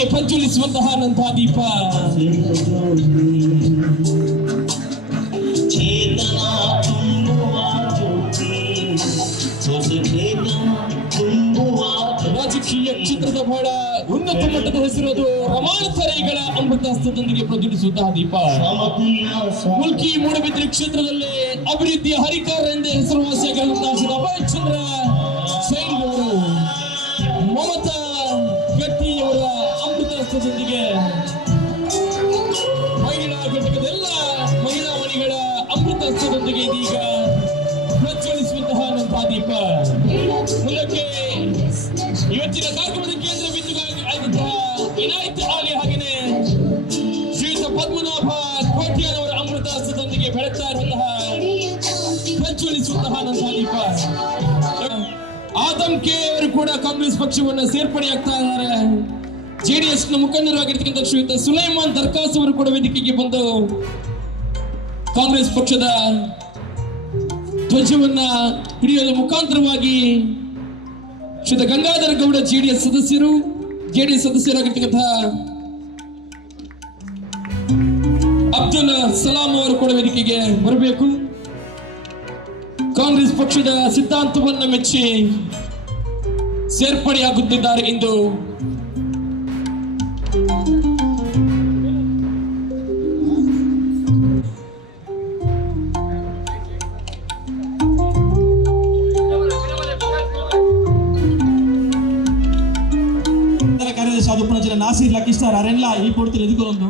ಅವರಿಗೆ ಪ್ರಜ್ವಲಿಸುವಂತಹ ನಂತಹ ದೀಪ. ರಾಜಕೀಯ ಕ್ಷೇತ್ರದ ಬಹಳ ಉನ್ನತ ಮಟ್ಟದ ಹೆಸರದು ರಮಾನತರೆಗಳ ಅಮೃತಾಸ್ತ್ರದೊಂದಿಗೆ ಪ್ರಜ್ವಲಿಸುವಂತಹ ದೀಪ. ಮುಲ್ಕಿ ಮೂಡಬಿದ್ರೆ ಕ್ಷೇತ್ರದಲ್ಲಿ ಅಭಿವೃದ್ಧಿಯ ಹರಿಕಾರ ಎಂದೇ ಹೆಸರುವಾಸಿಯಾಗಿರುವಂತಹ ಶ್ರೀ ಅಭಯ್ ಚಂದ್ರ ಸೈನ್ ಅವರು ಮಮತಾ ಗಟ್ಟಿಯವರ ಅಮೃತಾಸ್ತ್ರದೊಂದಿಗೆ ಮಹಿಳಾ ಘಟಕದ ಎಲ್ಲ ಮಹಿಳಾ ಮಣಿಗಳ ಅಮೃತಾಸ್ತ್ರದೊಂದಿಗೆ ಇದೀಗ ಪ್ರಜ್ವಲಿಸುವಂತಹ ನಂತಹ ದೀಪ. ಮೂಲಕ್ಕೆ ಇವತ್ತಿನ ಕಾರ್ಯಕ್ರಮದ ಕೇಂದ್ರ ಬಿಂದು ಆಗಿದ್ದ ಇನಾಯತ್ ಆಲಿ ಹಾಗೆಯೇ ಶ್ರೀಯುತ ಪದ್ಮನಾಭ ಕೋಟ್ಯಾನವರ ಅಮೃತಾಸ್ತ್ರದೊಂದಿಗೆ ಬೆಳಗ್ತಾ ಇರುವಂತಹ ಪ್ರಜ್ವಲಿಸುವಂತಹ ನಂತಹ ದೀಪ. ಆದಂ ಕೆ ಅವರು ಕೂಡ ಕಾಂಗ್ರೆಸ್ ಪಕ್ಷವನ್ನು ಸೇರ್ಪಡೆಯಾಗ್ತಾ ಇದ್ದಾರೆ. ಜೆಡಿಎಸ್ ನ ಮುಖಂಡರಾಗಿರ್ತಕ್ಕಂಥ ಶ್ರೀಯುತ ಸುಲೈಮಾನ್ ದರ್ಕಾಸ್ ಅವರು ಕೂಡ ವೇದಿಕೆಗೆ ಬಂದು ಕಾಂಗ್ರೆಸ್ ಪಕ್ಷದ ಧ್ವಜವನ್ನ ಹಿಡಿಯುವ ಮುಖಾಂತರವಾಗಿ ಶ್ರೀಯುತ ಗಂಗಾಧರ ಗೌಡ ಜೆಡಿಎಸ್ ಸದಸ್ಯರಾಗಿರ್ತಕ್ಕಂಥ ಅಬ್ದುಲ್ ಸಲಾಂ ಅವರು ಕೂಡ ವೇದಿಕೆಗೆ ಬರಬೇಕು. ಕಾಂಗ್ರೆಸ್ ಪಕ್ಷದ ಸಿದ್ಧಾಂತವನ್ನು ಮೆಚ್ಚಿ ಸೇರ್ಪಡೆಯಾಗುತ್ತಿದ್ದಾರೆ ಎಂದು ನಾಸೀರ್ ಲಕ್ಕಿಸ್ಟಾರ್ ಅವರೆಲ್ಲ ಈ ಕೊಡ್ತಾರೆ. ಇದಕ್ಕೊಂದು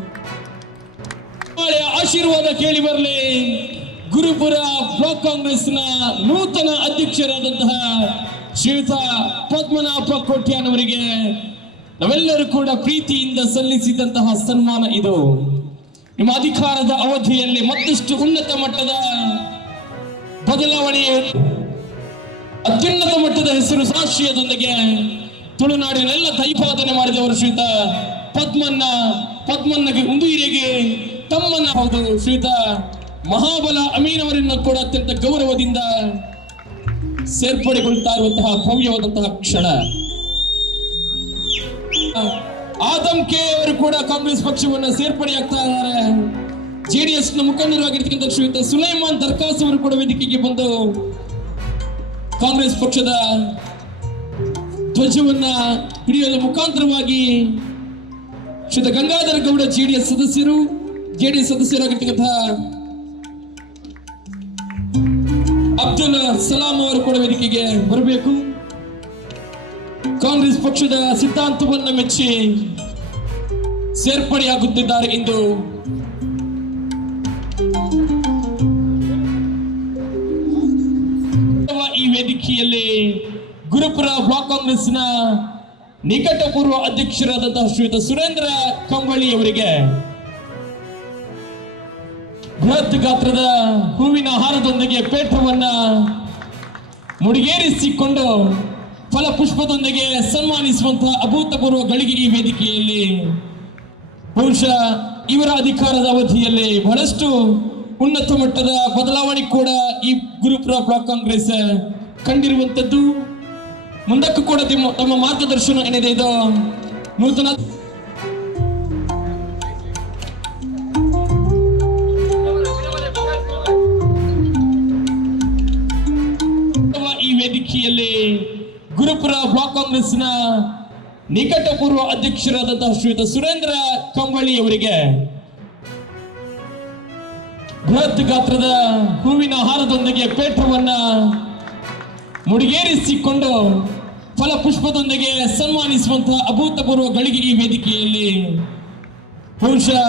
ಆಶೀರ್ವಾದ ಕೇಳಿ ಬರಲಿ. ಗುರುಪುರ ಬ್ಲಾಕ್ ಕಾಂಗ್ರೆಸ್ನ ನೂತನ ಅಧ್ಯಕ್ಷರಾದಂತಹ ಶ್ರೀಯುತ ಪದ್ಮನಾಭ ಕೋಟ್ಯಾನವರಿಗೆ ನಾವೆಲ್ಲರೂ ಕೂಡ ಪ್ರೀತಿಯಿಂದ ಸಲ್ಲಿಸಿದಂತಹ ಸನ್ಮಾನ ಇದು. ನಿಮ್ಮ ಅಧಿಕಾರದ ಅವಧಿಯಲ್ಲಿ ಮತ್ತಷ್ಟು ಉನ್ನತ ಮಟ್ಟದ ಬದಲಾವಣೆ, ಅತ್ಯುನ್ನತ ಮಟ್ಟದ ಹೆಸರು ಸಾಕ್ಷ್ಯದೊಂದಿಗೆ ತುಳುನಾಡಿನೆಲ್ಲ ದೈಪಾದನೆ ಮಾಡಿದವರು ಶ್ರೀಯುತ ಪದ್ಮನ್ನಗೆ ಉಂದುಯಿರಿಗೆ ತಮ್ಮನ್ನ ಹೌದು ಶ್ರೀಯುತ ಮಹಾಬಲ ಅಮೀನ್ ಅವರನ್ನು ಕೂಡ ಅತ್ಯಂತ ಗೌರವದಿಂದ ಸೇರ್ಪಡೆಗೊಳ್ತಾ ಇರುವಂತಹ ಭವ್ಯವಾದಂತಹ ಕ್ಷಣ. ಆದಂ ಕೆ ಅವರು ಕೂಡ ಕಾಂಗ್ರೆಸ್ ಪಕ್ಷವನ್ನು ಸೇರ್ಪಡೆಯಾಗ್ತಾ ಇದ್ದಾರೆ. ಜೆಡಿಎಸ್ ನ ಮುಖಂಡರಾಗಿರ್ತಕ್ಕಂಥ ಶ್ರೀಯುತ ಸುಲೈಮಾನ್ ದರ್ಕಾಸ್ ಅವರು ಕೂಡ ವೇದಿಕೆಗೆ ಬಂದು ಕಾಂಗ್ರೆಸ್ ಪಕ್ಷದ ಧ್ವಜವನ್ನ ಹಿಡಿಯುವ ಮುಖಾಂತರವಾಗಿ ಶ್ರೀಯುತ ಗಂಗಾಧರ ಗೌಡ ಜೆಡಿಎಸ್ ಸದಸ್ಯರಾಗಿರ್ತಕ್ಕಂಥ ಅಬ್ದುಲ್ ಸಲಾಂ ಅವರು ಕೂಡ ವೇದಿಕೆಗೆ ಬರಬೇಕು. ಕಾಂಗ್ರೆಸ್ ಪಕ್ಷದ ಸಿದ್ಧಾಂತವನ್ನು ಮೆಚ್ಚಿ ಸೇರ್ಪಡೆಯಾಗುತ್ತಿದ್ದಾರೆ ಎಂದು ಈ ವೇದಿಕೆಯಲ್ಲಿ ಗುರುಪುರ ಬ್ಲಾಕ್ ಕಾಂಗ್ರೆಸ್ನ ನಿಕಟಪೂರ್ವ ಅಧ್ಯಕ್ಷರಾದಂತಹ ಶ್ರೀಯುತ ಸುರೇಂದ್ರ ಕಂಬಳಿ ಅವರಿಗೆ ಬೃಹತ್ ಗಾತ್ರದ ಹೂವಿನ ಹಾರದೊಂದಿಗೆ ಪೇಟವನ್ನ ಮುಡಿಗೇರಿಸಿಕೊಂಡು ಫಲಪುಷ್ಪದೊಂದಿಗೆ ಸನ್ಮಾನಿಸುವಂತಹ ಅಭೂತಪೂರ್ವ ಗಳಿಗೆ ಈ ವೇದಿಕೆಯಲ್ಲಿ ಬಹುಶಃ ಇವರ ಅಧಿಕಾರದ ಅವಧಿಯಲ್ಲಿ ಬಹಳಷ್ಟು ಉನ್ನತ ಮಟ್ಟದ ಬದಲಾವಣೆ ಕೂಡ ಈ ಗುರುಪುರ ಬ್ಲಾಕ್ ಕಾಂಗ್ರೆಸ್ ಕಂಡಿರುವಂತದ್ದು. ಮುಂದಕ್ಕೂ ಕೂಡ ತಮ್ಮ ಮಾರ್ಗದರ್ಶನ ಏನಿದೆ ಇದು ನೂತನ ಈ ವೇದಿಕೆಯಲ್ಲಿ ಗುರುಪುರ ಬ್ಲಾಕ್ ಕಾಂಗ್ರೆಸ್ನ ನಿಕಟಪೂರ್ವ ಅಧ್ಯಕ್ಷರಾದಂತಹ ಶ್ರೀಯುತ ಸುರೇಂದ್ರ ಕಂಬಳಿ ಅವರಿಗೆ ಬೃಹತ್ ಗಾತ್ರದ ಹೂವಿನ ಹಾರದೊಂದಿಗೆ ಪೇಟವನ್ನ ಮುಡಿಗೇರಿಸಿಕೊಂಡು ಫಲಪುಷ್ಪದೊಂದಿಗೆ ಸನ್ಮಾನಿಸುವಂತಹ ಅಭೂತಪೂರ್ವ ಗಳಿಗೆ ಈ ವೇದಿಕೆಯಲ್ಲಿ ಬಹುಶಃ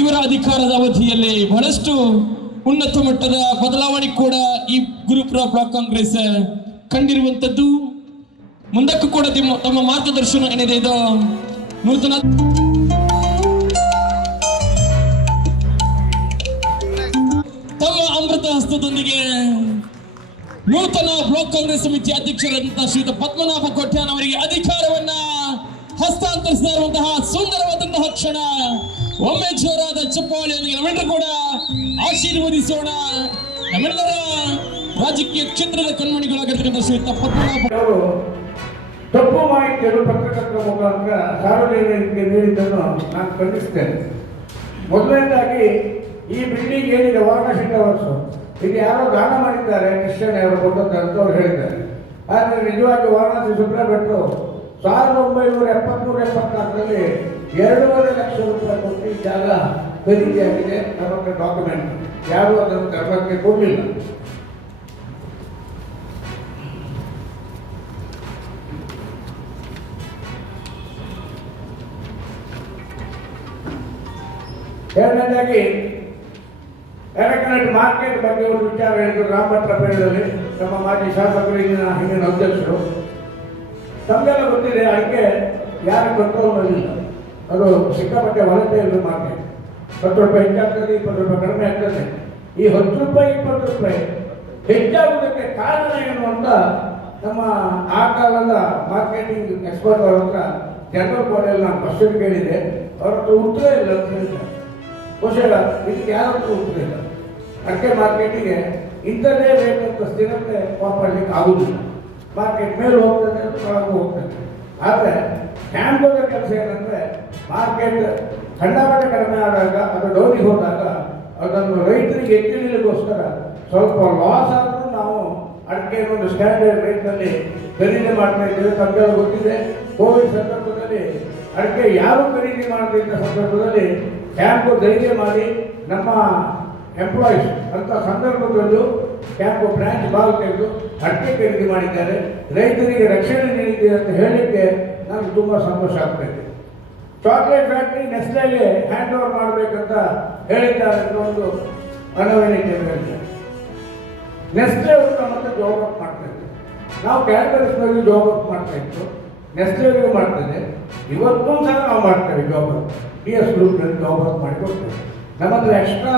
ಇವರ ಅಧಿಕಾರದ ಅವಧಿಯಲ್ಲಿ ಬಹಳಷ್ಟು ಉನ್ನತ ಮಟ್ಟದ ಬದಲಾವಣೆ ಕೂಡ ಈ ಗುರುಪುರ ಬ್ಲಾಕ್ ಕಾಂಗ್ರೆಸ್ ಕಂಡಿರುವಂತದ್ದು. ಮುಂದಕ್ಕೂ ಕೂಡ ತಮ್ಮ ಮಾರ್ಗದರ್ಶನ ಏನಿದೆ ಇದು ನೂತನ ತಮ್ಮ ಅಮೃತ ಹಸ್ತದೊಂದಿಗೆ ನೂತನ ಬ್ಲಾಕ್ ಕಾಂಗ್ರೆಸ್ ಸಮಿತಿ ಅಧ್ಯಕ್ಷರಾದಂತಹ ಶ್ರೀಯುತ ಪದ್ಮನಾಭ ಕೋಟ್ಯಾನ್ ಅವರಿಗೆ ಅಧಿಕಾರವನ್ನ ಹಸ್ತಾಂತರಿಸಿದ ಇರುವಂತಹ ಸುಂದರವಾದಂತಹ ಕ್ಷಣ. ಒಮ್ಮೆ ಜೋರಾದ ಚಪ್ಪಾಳೆಯೊಂದಿಗೆ ನಾವೆಲ್ಲರೂ ಕೂಡ ಆಶೀರ್ವದಿಸೋಣ. ನಮ್ಮೆಲ್ಲರ ರಾಜಕೀಯ ಕ್ಷೇತ್ರದ ಕಣ್ಮಣಿಗಳಾಗಿರ್ತಕ್ಕಂಥ ಶ್ರೀಯುತ ಪದ್ಮನಾಭ ತಪ್ಪು ಮಾಹಿತಿಯನ್ನು ಪತ್ರಕರ್ತರ ಮುಖಾಂತರ ಸಾರ್ವಜನಿಕರಿಗೆ ನೀಡಿದ್ದನ್ನು ನಾನು ಖಂಡಿಸ್ತೇನೆ. ಮೊದಲನೇದಾಗಿ ಈ ಬಿಲ್ಡಿಂಗ್ ಏನಿದೆ ವಾರಣಾಸಿ ಟವರ್ಸು ಇದು ಯಾರೋ ದಾನ ಮಾಡಿದ್ದಾರೆ, ಕ್ರಿಶ್ಚಿಯನ್ ಯಾರೋ ಕೊಟ್ಟದ್ದು ಅಂತ ಅವ್ರು ಹೇಳಿದ್ದಾರೆ. ಆದರೆ ನಿಜವಾಗಿ ವಾರಣಾಸಿ ಸುಬ್ರಹ್ಮಣ್ಯ ಭಟ್ರು 1973-74ರಲ್ಲಿ 2.5 ಲಕ್ಷ ರೂಪಾಯಿ ಕೊಟ್ಟು ಈ ಜಾಗ ಖರೀದಿಯಾಗಿದೆ. ನಮ್ಮ ಡಾಕ್ಯುಮೆಂಟ್ ಯಾರು ಅದನ್ನು ಧರ್ಮಕ್ಕೆ ಕೊಡಲಿಲ್ಲ. ಎರಡನೇದಾಗಿ ಎಲೆಕ್ಟ್ರಾನಿಕ್ ಮಾರ್ಕೆಟ್ ಬಗ್ಗೆ ಒಂದು ವಿಚಾರ ಹೇಳಿದ್ರು ರಾಮಭಟ್ರ ಪೇಟೆಯಲ್ಲಿ. ನಮ್ಮ ಮಾಜಿ ಶಾಸಕರು ಹಿಂದಿನ ಅಧ್ಯಕ್ಷರು. ತಮಗೆಲ್ಲ ಗೊತ್ತಿದೆ, ಅದಕ್ಕೆ ಯಾರ ಕಂಟ್ರೋಲ್ನಲ್ಲಿಲ್ಲ. ಅದು ಸಿಕ್ಕಾಪಟ್ಟೆ ವಾಲಂಟಿಯರ್ ಮಾರ್ಕೆಟ್. 10 ರೂಪಾಯಿ ಹೆಚ್ಚಾಗ್ತದೆ, 20 ರೂಪಾಯಿ ಕಡಿಮೆ ಆಗ್ತದೆ. ಈ 10 ರೂಪಾಯಿ 20 ರೂಪಾಯಿ ಹೆಚ್ಚಾಗುವುದಕ್ಕೆ ಕಾರಣ ಏನು ಅಂತ ನಮ್ಮ ಆ ಕಾಲದ ಮಾರ್ಕೆಟಿಂಗ್ ಎಕ್ಸ್ಪರ್ಟ್ ಅವ್ರ ಹತ್ರ ಜನರಲ್ ಬಾಡಿಯಲ್ಲಿ ನಾನು ಕ್ವಶನ್ ಕೇಳಿದೆ. ಅವ್ರ ಹತ್ರ ಉತ್ತರ ಇಲ್ಲ ಅಂತ ಹೇಳ್ತಾರೆ. ಬಹುಶಃ ಇದಕ್ಕೆ ಯಾರತ್ರ ಉತ್ತರ ಇಲ್ಲ. ಅಡಿಕೆ ಮಾರ್ಕೆಟಿಗೆ ಇಂಥದ್ದೇ ರೇಟ್ ಅಂತ ಸ್ಥಿರತೆ ಕಾಪಾಡಲಿಕ್ಕೆ ಆಗುವುದಿಲ್ಲ. ಮಾರ್ಕೆಟ್ ಮೇಲೆ ಹೋಗ್ತದೆ, ಒಳಗೂ ಹೋಗ್ತದೆ. ಆದರೆ ಕ್ಯಾಂಪೋದ ಕೆಲಸ ಏನಂದರೆ ಮಾರ್ಕೆಟ್ ಖಂಡಾಪಟ್ಟೆ ಕಡಿಮೆ ಆದಾಗ ಅದು ಡೌನಿಗೆ ಹೋದಾಗ ಅದನ್ನು ರೈತರಿಗೆ ಎತ್ತಿಡಲಿಕ್ಕೋಸ್ಕರ ಸ್ವಲ್ಪ ಲಾಸ್ ಆದರೂ ನಾವು ಅಡಿಕೆ ಒಂದು ಸ್ಟ್ಯಾಂಡರ್ಡ್ ರೇಟ್ನಲ್ಲಿ ಖರೀದಿ ಮಾಡ್ತಾ ಇದ್ದೇವೆ. ತಮಗೆಲ್ಲ ಗೊತ್ತಿದೆ, ಕೋವಿಡ್ ಸಂದರ್ಭದಲ್ಲಿ ಅಡಿಕೆ ಯಾರು ಖರೀದಿ ಮಾಡದಿದ್ದ ಸಂದರ್ಭದಲ್ಲಿ ಕ್ಯಾಂಪು ಧೈರ್ಯ ಮಾಡಿ ನಮ್ಮ ಎಂಪ್ಲಾಯೀಸ್ ಅಂತ ಸಂದರ್ಭದಲ್ಲೂ ಕ್ಯಾಂಪು ಬ್ರಾಂಚ್ ಬಾಲ್ ತೆಗೆದು ಅಡಿಕೆ ಖರೀದಿ ಮಾಡಿದ್ದಾರೆ. ರೈತರಿಗೆ ರಕ್ಷಣೆ ನೀಡಿದೆ ಅಂತ ಹೇಳಲಿಕ್ಕೆ ನನಗೆ ತುಂಬ ಸಂತೋಷ ಆಗ್ತಾಯಿದೆ. ಚಾಕ್ಲೇಟ್ ಫ್ಯಾಕ್ಟ್ರಿ ನೆಸ್ಲೆಗೆ ಹ್ಯಾಂಡ್ ಓವರ್ ಮಾಡಬೇಕಂತ ಹೇಳಿದ್ದಾರೆ ಅಂತ ಒಂದು ಮನವರಿಕೆ ಹೇಳಿದ್ದಾರೆ. ನೆಸ್ಲೆ ಅವರು ನಮ್ಮ ಹತ್ರ ಜಾಬ್ ಅಪ್ ಮಾಡ್ತಾ ಇದ್ರು. ನಾವು ಕ್ಯಾಡ್ಬರೀಸ್ನಲ್ಲಿ ಜಾಬ್ ಅಪ್ ಮಾಡ್ತಾ ಇತ್ತು, ನೆಸ್ಲೆಗೂ ಮಾಡ್ತದೆ. ಇವತ್ತೂ ಸಹ ನಾವು ಮಾಡ್ತೇವೆ ಜಾಬ್ ಅಪ್. DS ಗ್ರೂಪ್ನಲ್ಲಿ ಜಾಬ್ ಅಪ್ ಮಾಡಿ ಕೊಡ್ತೇವೆ. ನಮ್ಮ ಹತ್ರ ಎಕ್ಸ್ಟ್ರಾ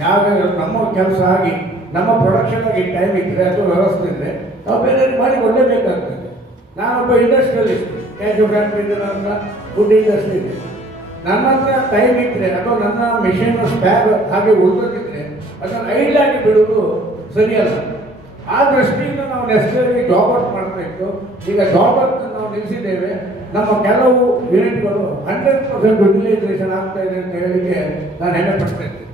ಜಾಗ ನಮ್ಮ ಕೆಲಸ ಆಗಿ ನಮ್ಮ ಪ್ರೊಡಕ್ಷನ್ ಆಗಿ ಟೈಮ್ ಇದ್ದರೆ ಅಥವಾ ವ್ಯವಸ್ಥೆ ಇದ್ದರೆ ನಾವು ಬೇರೆ ಮಾಡಿ ಕೊಡಲೇಬೇಕಾಗ್ತದೆ. ನಾನೊಬ್ಬ ಇಂಡಸ್ಟ್ರಿಯಲಿಸ್ಟ್, ಕ್ಯಾಶು ಫ್ಯಾಕ್ಟ್ರಿ ಇದೆ, ನನ್ನ ಫುಡ್ ಇಂಡಸ್ಟ್ರಿ ಇದೆ. ನನ್ನ ಹತ್ರ ಟೈಮ್ ಇದ್ದರೆ ಅಥವಾ ನನ್ನ ಮಿಷಿನ್ ಸ್ಪ್ಯಾರ್ ಹಾಗೆ ಉಳಿದಿದ್ರೆ ಅದನ್ನು ಐಡ್ಲಾಗಿ ಬಿಡುವುದು ಸರಿಯಲ್ಲ. ಆ ದೃಷ್ಟಿಯಿಂದ ನಾವು ನೆಸ್ಸರಿ ಜಾಬ್ ಔಟ್ ಮಾಡ್ತಾ ಇತ್ತು. ಈಗ ಜಾಬ್ ಔಟ್ ನಾವು ನಿಲ್ಲಿಸಿದ್ದೇವೆ. ನಮ್ಮ ಕೆಲವು ಯೂನಿಟ್ಗಳು 100% ಯುಟಿಲೈಸೇಷನ್ ಆಗ್ತಾ ಇದೆ ಅಂತ ಹೇಳಿಕೆ ನಾನು ಹೆಮ್ಮೆ ಪಡ್ತಾ ಇದ್ದೇನೆ.